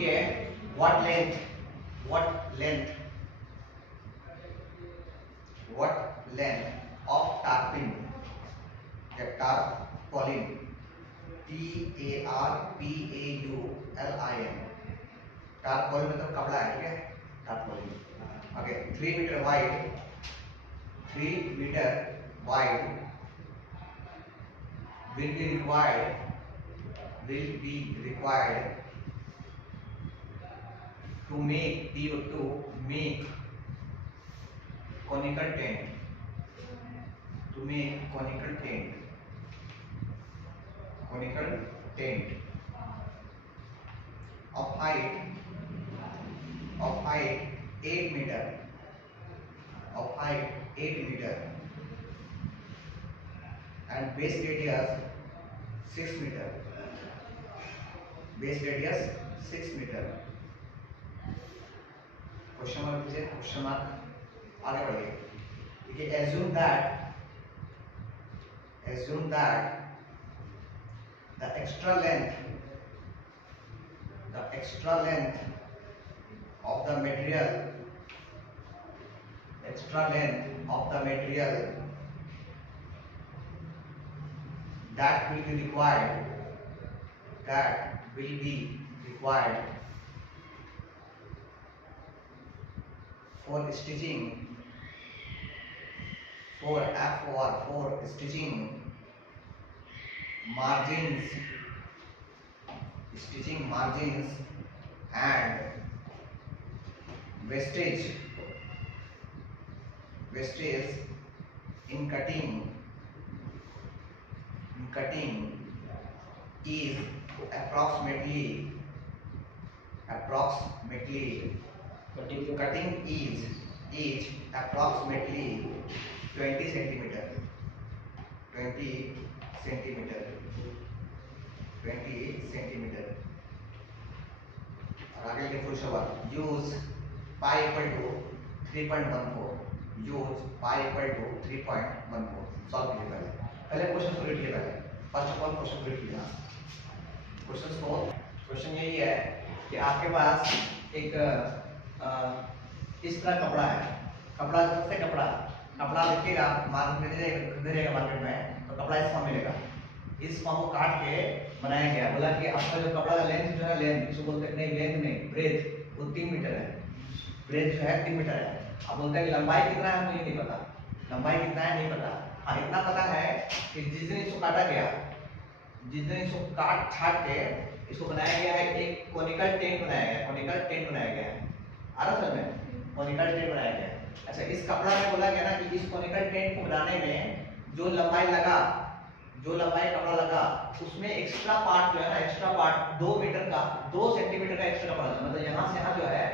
देखिए what length of tarpaulin, tarpaulin, TARPAULIN, tarpaulin मतलब कपड़ा है, ठीक है, tarpaulin. Okay, 3 meter wide will be required to make conical tent, of height 8 meter, and base radius 6 meter. Question mark पूछे, question mark, आगे बढ़िए. देखिए assume that the extra length of the material that will be required for stitching margins and wastage in cutting is approximately 20 centimeter. और आगे के full सवाल. use pi equal to 3.14. Solve कीजिए. पहले क्वेश्चन को रीड कीजिए. First of all question read कीजिए. Question यही है कि आपके पास एक इस तरह कपड़ा है. कपड़ा देखिएगा मार्केट में खरीदेगा मार्केट में, तो कपड़ा इस फॉर्म मिलेगा. इस फॉर्म को काट के बनाया गया. बोला कि आपका जो कपड़ा का लेंथ जो है, इसको बोलते हैं ब्रेथ, वो 3 मीटर है. ब्रेथ जो है 3 मीटर है. अब बोलते हैं कि लंबाई कितना है, मुझे नहीं पता. नहीं पता. हाँ, इतना पता है कि जिस दिन इसको काटा गया, काट छाट के इसको बनाया गया है, एक कोनिकल टेंट बनाया गया है. आ रहा समझ में? कोनिकल टेंट बनाया गया है. अच्छा, इस कपड़ा में बोला गया ना कि इस कोनिकल टेंट को बनाने में जो लंबाई कपड़ा लगा, उसमें एक्स्ट्रा पार्ट जो है ना, 2 सेंटीमीटर का एक्स्ट्रा कपड़ा लगा. मतलब यहाँ से यहाँ जो है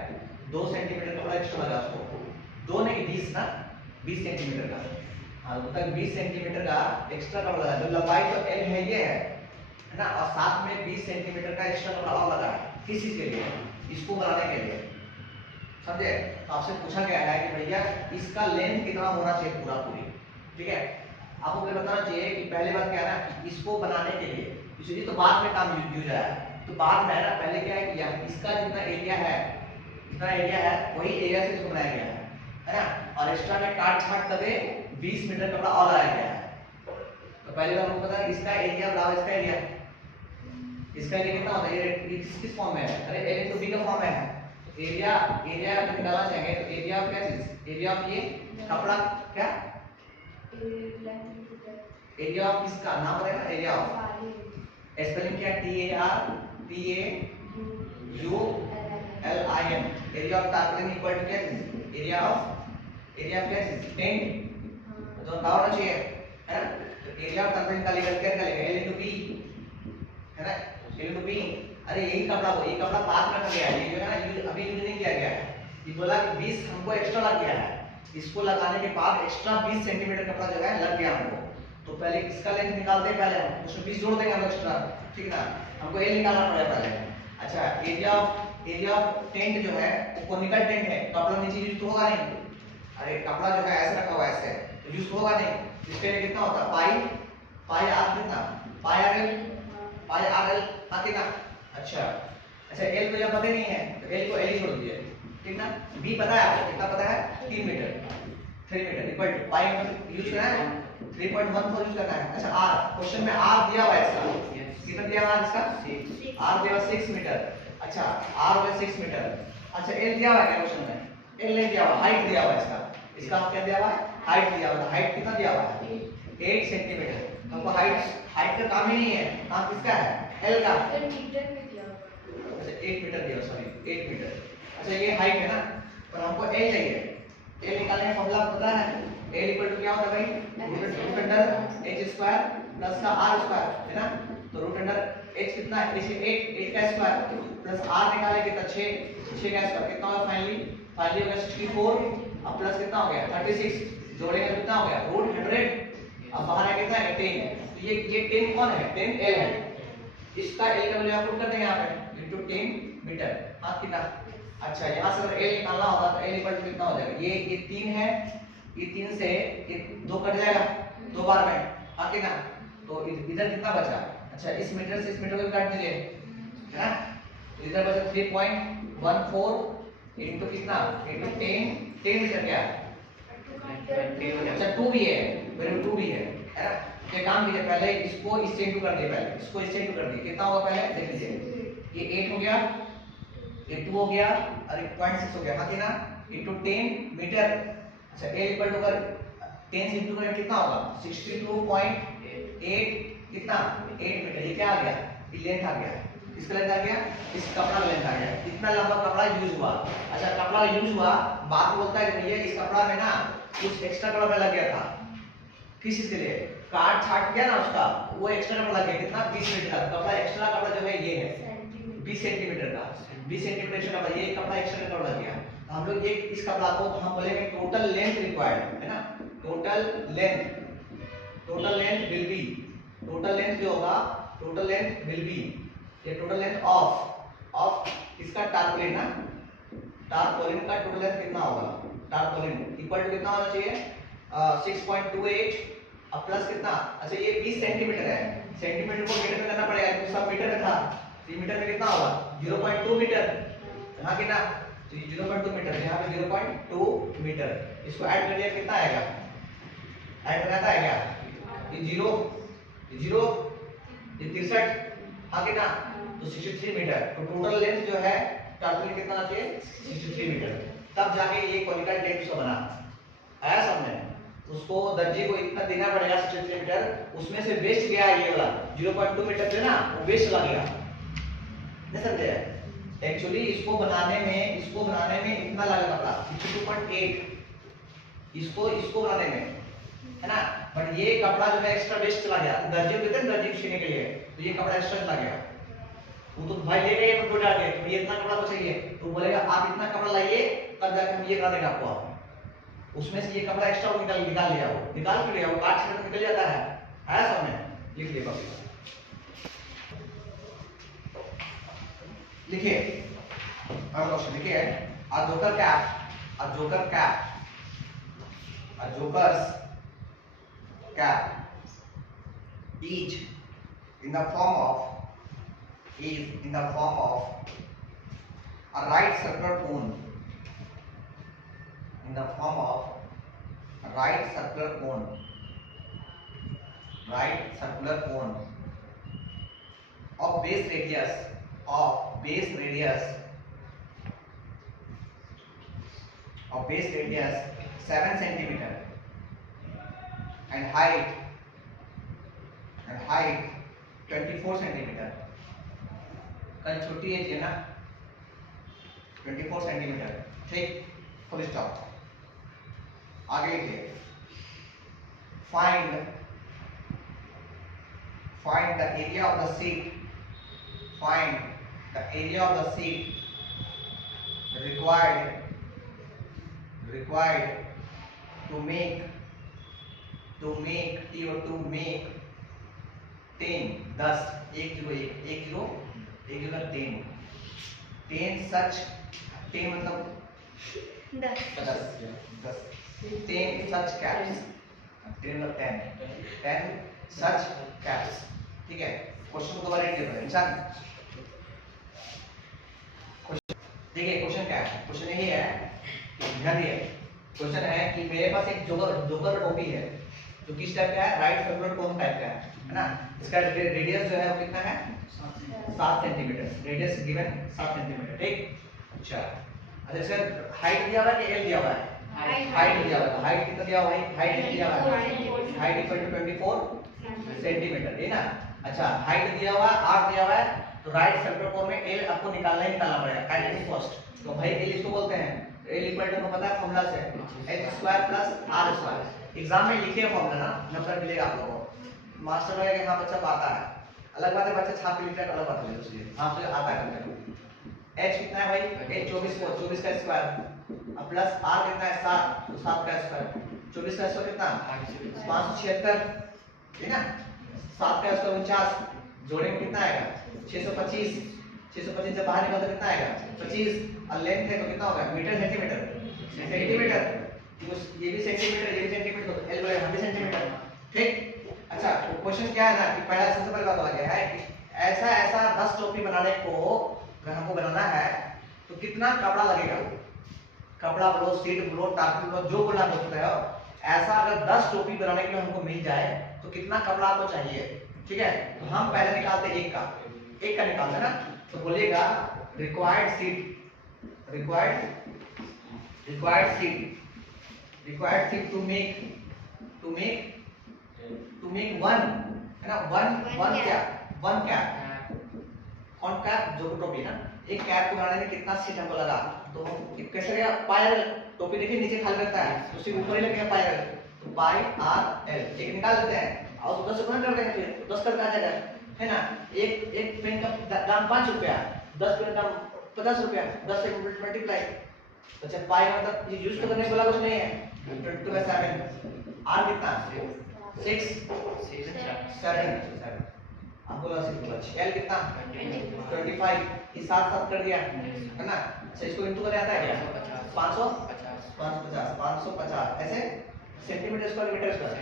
2 सेंटीमीटर कपड़ा एक्स्ट्रा लगा. उसको 2 नहीं 20 सेंटीमीटर का. हाँ, तो 20 सेंटीमीटर का एक्स्ट्रा कपड़ा लगा. जो लंबाई तो L है, ये है ना, और साथ में 20 सेंटीमीटर का एक्स्ट्रा कपड़ा और लगा है. किस चीज के लिए? इसको बनाने के लिए. समझे? तो आपसे पूछा गया है कि भैया इसका लेंथ कितना होना चाहिए पूरी. ठीक है, आपको क्या बताना चाहिए कि पहले बात क्या है ना, इसको बनाने के लिए, इसलिए तो बाद में काम यूज आया. तो बाद में है ना, पहले क्या है कि इसका जितना एरिया है वही एरिया से इसको बनाया गया है ना. और एक्स्ट्रा में काट छाट करके 20 मीटर कपड़ा और लगाया गया है. तो पहले बार हमको पता है इसका एरिया बराबर इसका एरिया कितना होता है. ये किस फॉर्म में है? अरे L into B का फॉर्म है. एरिया निकालना चाहेंगे तो एरिया ऑफ क्या चीज? एरिया ऑफ ये कपड़ा, क्या एरिया ऑफ इसका नाम बताएगा. एरिया ऑफ स्पेलिंग क्या है? TARPAULIN. Area of tarpaulin equal to क्या चीज? एरिया ऑफ क्या चीज? टेंट. तो होना चाहिए, है ना. तो एरिया ऑफ टार्पालिन का लेकर क्या निकालेगा? L into B, है ना. L into B. अरे यही कपड़ा बाद में रखा गया है. ये जो है ना, अभी यूज नहीं किया गया है. ये बोला कि 20 हमको एक्स्ट्रा लग गया है. इसको लगाने के बाद एक्स्ट्रा 20 सेंटीमीटर कपड़ा जो है लग गया हमको. तो पहले इसका लेंथ निकालते हैं, पहले हम उसमें 20 जोड़ देंगे हम एक्स्ट्रा. ठीक ना, हमको L निकालना पड़ेगा पहले. अच्छा, एरिया ऑफ टेंट जो है वो कोनिकल टेंट है. कपड़ा नीचे यूज तो होगा नहीं. अरे कपड़ा जो है ऐसे रखा हुआ है, ऐसे तो यूज होगा नहीं. इसके लिए कितना होता है? पाई आर कितना? पाई आर एल आती ना. अच्छा, L तो मुझे पता ही नहीं है तो एल को एल ही छोड़ दीजिए, ठीक ना। बी पता है आपको, कितना पता है, 3 metre, 3 metre equal to pi use करना है, 3.14 यूज करना है। अच्छा आर, क्वेश्चन में आर दिया हुआ है इसका, कितना दिया हुआ है इसका, आर दिया हुआ 6 मीटर। अच्छा आर हो 6 मीटर। अच्छा एल दिया हुआ है क्या क्वेश्चन में, एल नहीं दिया हुआ, हाइट दिया हुआ है इसका, इसका क्या दिया हुआ है, हाइट दिया हुआ है। हाइट कितना दिया हुआ है, 8 सेंटीमीटर। हमको हाइट का काम ही नहीं है, काम किसका है, एल का। अच्छा 8 मीटर दिया, सॉरी 8 मीटर। अच्छा ये हाइट है ना, पर हमको एल चाहिए। एल निकालने का फॉर्मूला पता है, एल इक्वल टू क्या होता है भाई, root under H square plus का आर स्क्वायर, है ना। तो रूट अंडर एच कितना है, इसलिए 8 का स्क्वायर प्लस आर निकाले कितना 6 का स्क्वायर, कितना होगा फाइनली होगा 64 अब प्लस कितना हो गया 36, जोड़ेंगे कितना हो गया रूट 100। अब बाहर है कितना है 10, तो ये 10 कौन है, 10 एल है। इसका एल का वैल्यू आप पुट कर देंगे यहाँ पे इनटू 10 मीटर, हां कितना। अच्छा यहाँ से अगर एल निकालना होगा तो एल इक्वल टू कितना हो जाएगा, ये 3 है, ये 3 से ये 2 कट जाएगा 2 बार में, हां कितना। तो इधर कितना बचा, अच्छा इस मीटर से इस मीटर को काट दीजिए, है ना। तो इधर बचा 3.14 इनटू कितना, इनटू 10 मीटर क्या, अच्छा 2 भी है, वैल्यू 2 भी है ना। तो काम कीजिए पहले इसको इससे इंटू कर दिए, पहले इसको इससे इंटू कर दिए, कितना होगा पहले देख लीजिए, ये 8 हो गया, ये 2 हो गया और 1.6 हो गया, हां कितना इनटू 10 मीटर। अच्छा a इक्वल टू कर 10 से इंटू करें कितना होगा 62.8 कितना 8 मीटर। ये क्या आ गया, ये लेंथ आ गया, इसका लेंथ आ गया, इस कपड़ा का लेंथ आ गया, इतना लंबा कपड़ा यूज हुआ। अच्छा कपड़ा यूज हुआ, बात बोलता है कि भैया इस कपड़ा में ना कुछ एक्स्ट्रा कपड़ा में लग गया था, किस चीज के लिए, काट छाट गया ना उसका, वो एक्स्ट्रा कपड़ा लग गया, कितना 20 मीटर का कपड़ा, एक्स्ट्रा कपड़ा जो है ये है 20 सेंटीमीटर का, 20 सेंटीमीटर एक्स्ट्रा कपड़ा, ये कपड़ा एक्स्ट्रा कपड़ा लग गया। हम लोग एक इस कपड़ा को हम बोलेंगे टोटल लेंथ रिक्वायर्ड, है ना। Total length will be, total length जो होगा, टोटल लेंथ विल बी, ये टोटल लेंथ ऑफ इसका टारपोलिन ना, टारपोलिन का टोटल लेंथ कितना होगा, टारपोलिन इक्वल टू कितना होना चाहिए 6.28 अब प्लस कितना, अच्छा ये 20 सेंटीमीटर है, सेंटीमीटर को मीटर में करना पड़ेगा तो सब मीटर में था, 3 मीटर में कितना होगा 0.2 मीटर, यहाँ कितना, तो 0.2 मीटर, यहाँ पे 0.2 मीटर, इसको ऐड कर दिया कितना आएगा, ऐड करना है क्या, ये 0 ये 63, हाँ कितना, तो 63 मीटर। तो टोटल लेंथ जो है टोटल कितना आना चाहिए 63 मीटर, तब जाके ये कॉनिकल टेप उसका बना आया समझ। उसको दर्जी को इतना देना पड़ेगा 63 मीटर, उसमें से वेस्ट गया ये वाला 0.2 मीटर थे ना, वो वेस्ट लग गया, नहीं समझे। एक्चुअली इसको बनाने में इतना लगा था 62.8 इसको बनाने में, है ना। बट ये कपड़ा जो है एक्स्ट्रा वेस्ट चला गया, दर्जी को देते हैं दर्जी को सीने के लिए, तो ये कपड़ा एक्स्ट्रा चला गया, वो तो भाई ले गए फोटो डाल के, ये इतना कपड़ा तो चाहिए, तो बोलेगा आप इतना कपड़ा लाइए तब जाके हम ये करा देंगे आपको। उसमें से ये कपड़ा एक्स्ट्रा निकाल लिया, वो निकाल के लिया, वो काट छाट निकल जाता है, आया समझ, लिख लिया कॉपी लिखिए। अगला क्वेश्चन लिखिए, a joker cap is in the form of a right circular cone, in the form of a right circular cone of base radius 7 centimeter and height 24 centimeter। कल छोटी एज है ना 24 सेंटीमीटर, ठीक, full stop. आगे लिखिए, find the area of the seat required to make 10 such 10 मतलब 10 such caps, 10 such caps, ठीक है। क्वेश्चन को दोबारा रीड करो इंसान, देखिए क्वेश्चन क्या है, क्वेश्चन यही है कि ध्यान दिए, क्वेश्चन है कि मेरे पास एक जोकर टोपी है जो किस टाइप का है, राइट सर्कुलर कोन टाइप का है ना। इसका रेडियस जो है वो कितना है 7 सेंटीमीटर, रेडियस गिवन 7 सेंटीमीटर, ठीक। अच्छा सर हाइट दिया हुआ है कि एल दिया हुआ है, हाइट दिया हुआ है, हाइट कितना दिया हुआ है, हाइट दिया हुआ है, हाइट इक्वल टू 24 सेंटीमीटर, है ना। अच्छा हाइट दिया हुआ है, आर दिया हुआ है, तो राइट सर्कुलर कोन में एल आपको निकालना पड़ेगा काइनेटिक फर्स्ट। तो भाई एल इसको बोलते हैं, एल इक्वल टू पता है फॉर्मूला से h square plus r square. Exam में लिखिए फॉर्मूला ना, नंबर मिलेगा आप लोगों को। मास्टर लगा कि हाँ बच्चा को आता है, अलग बात है बच्चा छाप के लिखता है, अलग बात है उसके हाँ तो आता है करने। h कितना है भाई, h 24 का स्क्वायर अब प्लस r कितना है 7, तो 7 का स्क्वायर, 24 का स्क्वायर कितना 576, है ना। 7 का स्क्वायर 49, जोड़े में कितना आएगा 625, 625 जब बाहर निकलता कितना आएगा 25, और लेंथ है तो कितना होगा मीटर सेंटीमीटर सेंटीमीटर, ये भी सेंटीमीटर ये भी सेंटीमीटर, तो एल बराबर 100 सेंटीमीटर, ठीक। अच्छा तो क्वेश्चन क्या है ना कि पहला सबसे पहले बात लगा है कि ऐसा ऐसा 10 टोपी बनाने को अगर हमको बनाना है तो कितना कपड़ा लगेगा, कपड़ा बोलो सीट बोलो टार्पल बोलो जो बोलना बोलते हो, ऐसा अगर 10 टोपी बनाने के लिए हमको मिल जाए तो कितना कपड़ा आपको चाहिए, ठीक है। तो हम पहले निकालते एक का निकालते ना, तो बोलिएगा required sheet to make one, है ना, वन कैप ऑन कैप जो टोपी ना, एक कैप को बनाने में कितना सीट हमको लगा, तो कैसे रहेगा पायरल, टोपी देखिए नीचे खाली रहता है तो उसके ऊपर ही लगेगा पायरल, तो पाई आर एल एक निकाल लेते हैं और 10 गुना कर देंगे, फिर 10 करके आ जाएगा, है ना। एक पेन का दाम 5 रुपया, 10 पेन का दाम 50 रुपया, 10 से मल्टीप्लाई, अच्छा पाई मतलब ये यूज तो करने वाला कुछ नहीं है, 2 का 7, आर कितना 7 आप बोला 6 एल कितना 25, ये 7 कर दिया, है ना। अच्छा इसको इनटू करने आता है क्या 550 ऐसे centimetre square metre square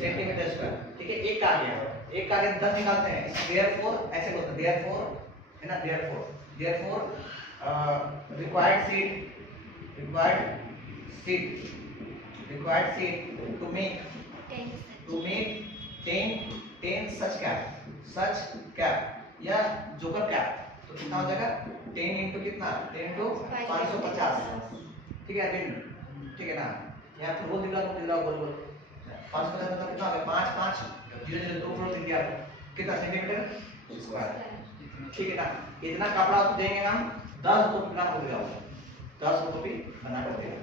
centimetre square, ठीक है। एक का आ गया, एक का आगे 10 निकालते हैं, देयरफॉर ऐसे बोलते हैं, देयरफॉर है ना, therefore required seed to make 10 such cap या जोकर कैप, तो कितना हो जाएगा 10 इंटू कितना 10 इंटू 550, ठीक है दिन, ठीक है ना। यहाँ पर बोल दिया बोल 550 मतलब कितना हो गया 5 5 0 0 2 फ्लोर दिया कितना सेंटीमीटर स्क्वायर, ठीक है ना। इतना कपड़ा तो देंगे हम 10 टोपी बना कर देगा, 10 टोपी बना कर देगा,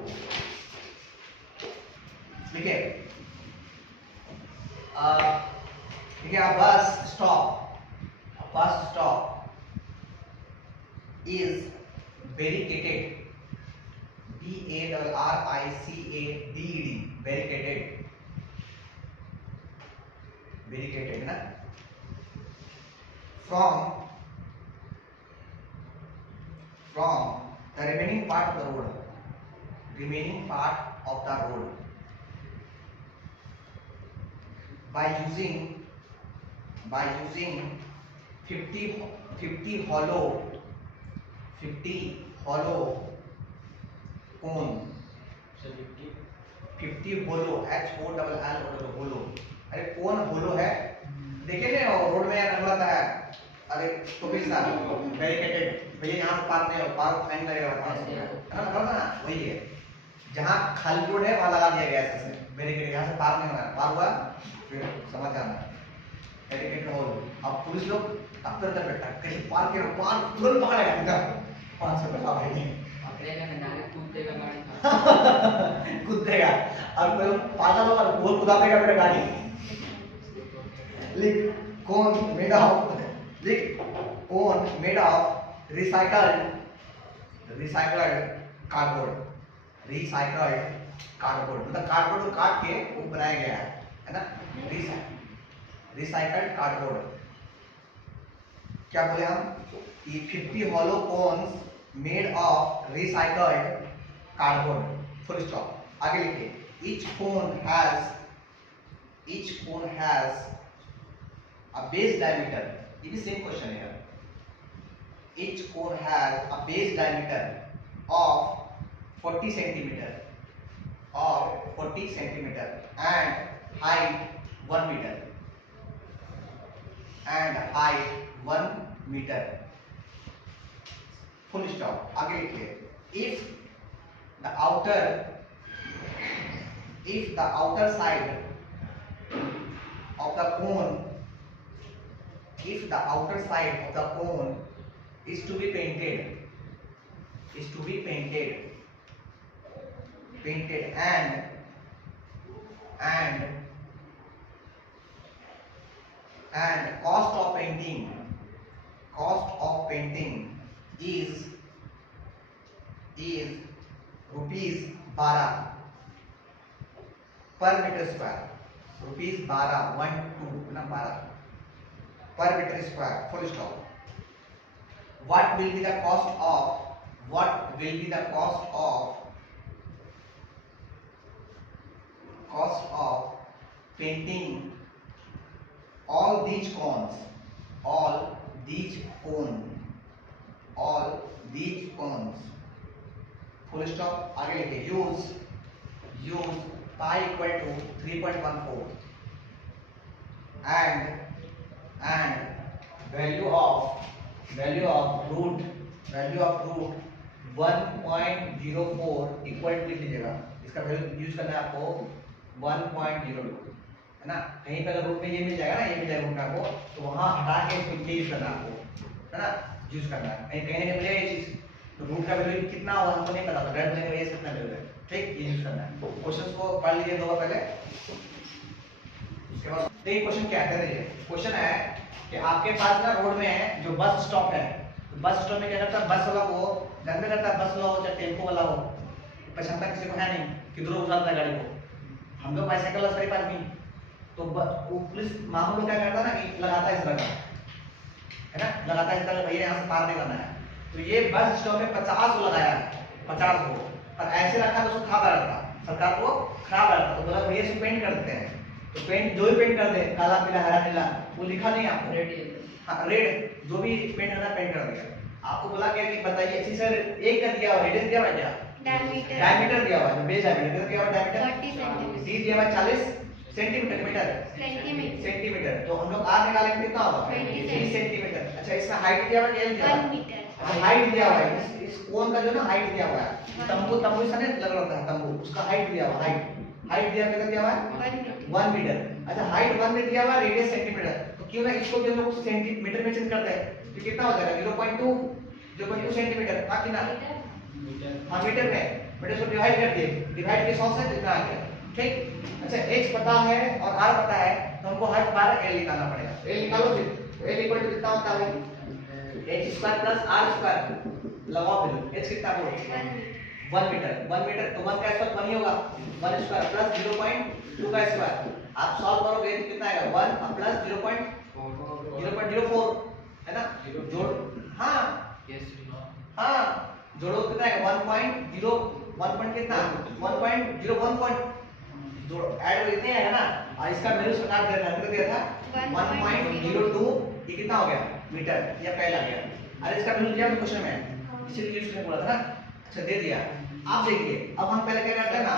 ठीक है। ठीक है bus stop is barricaded, barricaded ना, from the remaining part of the road, by using 50 hollow cone, 50 hollow hollow, अरे कौन होलो है देखे ना रोड में रंगलाता है, अरे तो भी साथ बैरिकेडेड भैया यहाँ पार्क नहीं हो, पार्क फाइन लगेगा 500 रुपया है ना, वही है जहाँ खाली रोड है वहाँ लगा दिया गया ऐसे बैरिकेड, यहाँ से पार नहीं होना, पार हुआ फिर समझ जाना बैरिकेड होल। अब पुलिस लोग अंदर बैठा कहीं पार के पार तुरंत पकड़ेगा 500 रुपया भाई पकड़ेगा ना डायरेक्ट कूद देगा, अब कोई पागल होगा वो कुदा देगा मेरा गाड़ी। लिख कोन मेड ऑफ रिसाइकल्ड कार्डबोर्ड, मतलब कार्डबोर्ड को काट के वो बनाया गया है ना, रिसाइकल्ड कार्डबोर्ड। क्या बोले हम कि 50 hollow cones made of recycled cardboard, full stop। आगे लिखिए each cone has a base diameter, ये भी सेम क्वेश्चन है, each cone has a base diameter of 40 centimeter and height 1 meter full stop. आगे लिखिए if the outer side of the cone is to be painted and cost of painting is rupees 12 per meter square, rupees 12 1 2 ना 12 per meter square full stop। what will be the cost of painting all these cones full stop। आगे लिखिए use pi equal to 3.14 and value of root 1.04 equal to लिख लीजिएगा। इसका value use करना है आपको 1.02 है ना। कहीं पे अगर रूट में ये मिल जाएगा ना, ये मिल जाएगा रूट में आपको, तो वहां हटा के इसको ये यूज करना है आपको, है ना, यूज करना है। कहीं ना मिलेगा ये चीज, तो रूट का वैल्यू कितना होगा हमको नहीं पता, तो डायरेक्ट मिलेगा ये कितना मिलेगा, ठीक, ये यूज करना है। क्वेश्चंस को पढ़ लीजिए दो बार पहले, उसके बाद देखिए क्वेश्चन क्या कहते हैं। क्वेश्चन है कि आपके पास ना रोड में है जो बस स्टॉप है, तो बस स्टॉप में क्या करता है, बस वाला को घर में करता है, बस वाला हो चाहे टेम्पो वाला हो, पहचानता किसी को है नहीं, किधरों उठाता है गाड़ी को। हम लोग बाइसाइकिल वाला सही आदमी, तो वो पुलिस मामू लोग क्या करता है ना कि लगाता है इस तरह है ना, लगाता है इस तरह, भैया यहाँ से पार नहीं करना है। तो ये बस स्टॉप में 50 को लगाया है, 50 को, और ऐसे रखा तो उसको खराब रहता, सरकार को खराब रहता, तो बोला भैया इसको पेंट कर देते हैं। तो पेंट जो भी पेंट कर दे, काला पीला हरा नीला, वो लिखा नहीं आपको, रेड जो भी पेंट करना पेंट कर दिया। आपको बोला क्या कि बताइए अच्छी सर एक का दिया हुआ, रेडियस दिया हुआ क्या, डायमीटर दिया हुआ है, बेस डायमीटर दिया हुआ, डायमीटर डी दिया हुआ 40 सेंटीमीटर, तो हम लोग आर निकालेंगे कितना होगा 20 सेंटीमीटर। अच्छा इसका हाइट दिया हुआ है, एल दिया हुआ है, अच्छा हाइट दिया हुआ है, इस कोन का जो ना हाइट दिया हुआ है, तंबू इसका नहीं लग रहा है तंबू, उसका हाइट दिया हुआ, हाइट दिया कितना दिया हुआ है 1 मीटर। अच्छा हाइट 1 में दिया हुआ, रेडियस सेंटीमीटर, तो क्यों ना इसको भी हम लोग सेंटीमीटर में चेंज करते हैं, तो कितना हो जाएगा 0.2 सेंटीमीटर, बाकी ना हाँ मीटर में, मीटर से डिवाइड कर दिए, डिवाइड के 100 से कितना आ गया, ठीक। अच्छा h पता है और r पता है, तो हमको हर बार l निकालना पड़ेगा, l निकालो फिर l इक्वल टू कितना होता है h square plus r square, लगाओ फिर h कितना होगा 1 मीटर, तो 1 का स्क्वायर 1 ही होगा, 1 स्क्वायर प्लस 0.2 का स्क्वायर, आप सॉल्व करोगे तो कितना आएगा 1 प्लस 0.04 है ना, जोड़ हाँ जोड़ो कितना आएगा 1.0 कितना 1.01 जोड़ ऐड इतने आएगा ना, और इसका वैल्यू सरकार दे रहा दिया था 1.02, ये कितना हो गया मीटर, या पहला गया। अरे इसका वैल्यू दिया क्वेश्चन में, इसीलिए यूज करने बोला था ना। अच्छा दे दिया, आप देखिए अब हम पहले क्या करते हैं ना,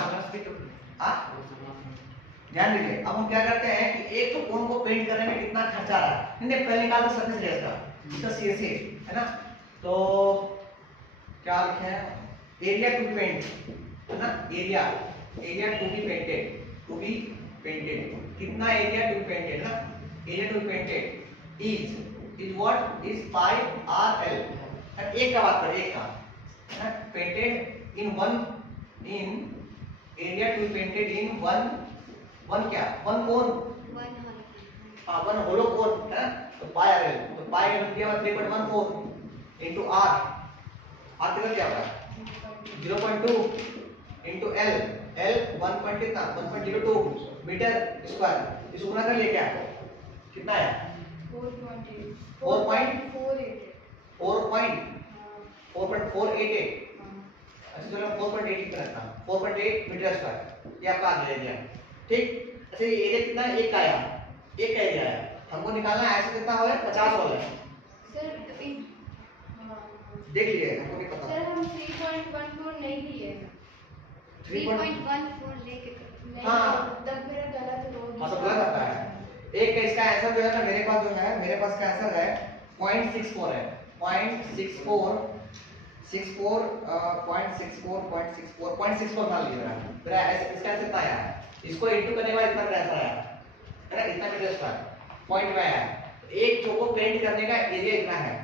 ध्यान दीजिए, अब हम क्या करते हैं कि एक तो कोन को पेंट करने में कितना खर्चा आ रहा है, नहीं पहले निकालते सरफेस एरिया का, इसका सीएसए है ना, तो क्या लिखे हैं एरिया टू पेंट है ना, एरिया टू बी पेंटेड, कितना एरिया टू पेंटेड ना, area to painted is what is pi R L, एक का बात करें, एक का है ना, painted in area to painted in one क्या, वन कोन, हाँ वन होलो कोन है ना, तो पाई आर एल, तो पाई एल दिया हुआ 3.14 इनटू आर कितना दिया हुआ है 0.2 इनटू एल 1 कितना 1.02 मीटर स्क्वायर, इसको गुना कर लिए क्या कितना है 4.488, अच्छा चलो 4.8 रखता हूं, 4.8 मीटर स्क्वायर, ये आपका आ गया, ठीक। अच्छा ये एरिया कितना है, एक का आया, एक का एरिया आया, हमको निकालना है ऐसे कितना हो रहा है 50 वाला है। देख लिए, हमको भी पता। सर हम 3.14 नहीं लिए, 3.14 लेके हाँ तब मेरा गलत हो गया। हाँ तो गलत आता है। एक का इसका आंसर जो है ना मेरे पास जो है, मेरे पास का आंसर है 0.64 है, 0.64 0.64 मान लीजिए मेरा इसका आंसर इतना आया है। इसको इंटू करने के बाद इतना मेरा आंसर आया है ना, इतना मीटर स्क्वायर पॉइंट में आया है। एक चौको पेंट करने का एरिया इतना है।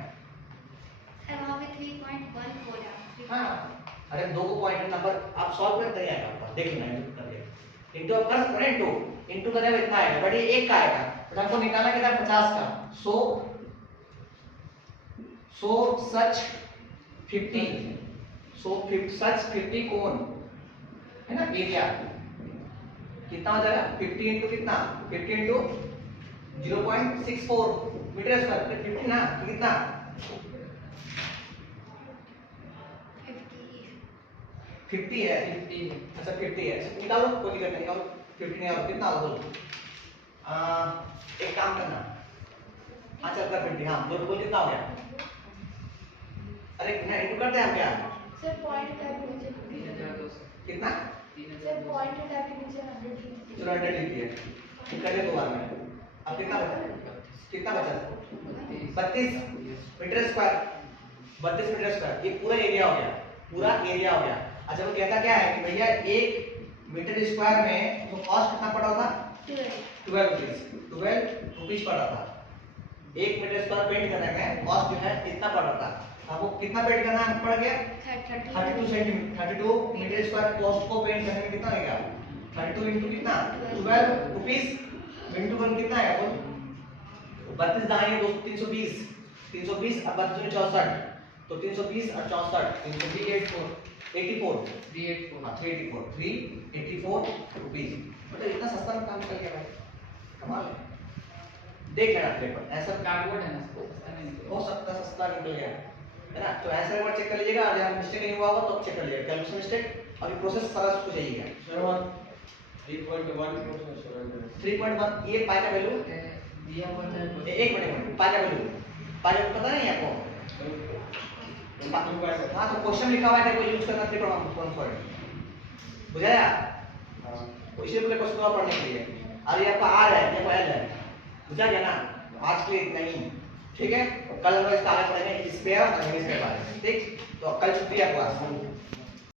सर वहां पे 3.14 है। हाँ अरे दो को पॉइंट नंबर आप सॉल्व करते हैं आपका देख लेना, इंटू कर दिया, इंटू आप कर सकते हैं, इंटू करने में इतना आएगा, बट ये एक का आएगा, बट हमको निकालना कितना 50 का। सो सच 50 कोण है ना, एरिया कितना हो जाएगा 50 इंटू कितना, 50 इंटू 0.64 मीटर स्क्वायर, 50 ना तो कितना 50 है, 50 अच्छा 50 है, निकालो कोई दिक्कत नहीं, निकालो 50 निकालो कितना होगा बोलो। एक काम करना, हाँ चल कर 50, हाँ बोलो बोल कितना हो गया। अरे ना इंटू करते हैं हम क्या सर पॉइंट का भी नीचे कितना, सर पॉइंट का भी नीचे 100 चलो 100 लिख दिया, ठीक कर दे दो बार में। अब कितना बचा, कितना बचा 32 मीटर स्क्वायर, 32 मीटर स्क्वायर, ये पूरा एरिया हो गया, पूरा एरिया हो गया। अच्छा वो कहता क्या है कि भैया 1 मीटर स्क्वायर में तो कॉस्ट कितना पड़ा होगा 12 रुपीस पड़ रहा था। 1 मीटर स्क्वायर पेंट करने में कॉस्ट जो है कितना पड़ रहा था, आपको कितना पेंट करना है पड़ गया 32 सेंटीमीटर, 32 मीटर स्क्वायर कॉस्ट को पेंट करने में कितना आएगा 32 इंटू कितना 12 रुपीस इंटू कर कितना आएगा बोल 32 दाएं 320 320 और 32 64 तो 320 और 64 384 रुपीस, मतलब इतना सस्ता में काम कर गया भाई, कमाल है। देख लेना पेपर ऐसा कार्डबोर्ड है ना, सस्ता नहीं हो सकता सस्ता निकल गया है ना, तो ऐसा एक बार चेक कर लीजिएगा, अगर यहाँ मिस्टेक नहीं हुआ होगा तो चेक कर लीजिएगा कैलकुलेशन मिस्टेक, और ये प्रोसेस सारा कुछ जाइएगा। 3.1 ये पाई का वैल्यू दिया हुआ है। एक मिनट पाई का वैल्यू पता नहीं है आपको, हाँ तो क्वेश्चन लिखा हुआ है कि कोई यूज करना 3.1 बुझाया, तो इसीलिए बोले क्वेश्चन पढ़ने के लिए, अरे आपका आर है ये एल है, बुझा गया ना, आज के लिए इतना ही, ठीक है, कल हम इसका आगे पढ़ेंगे इस पे और इंग्लिश के बारे में, ठीक, तो कल छुट्टी है आपका।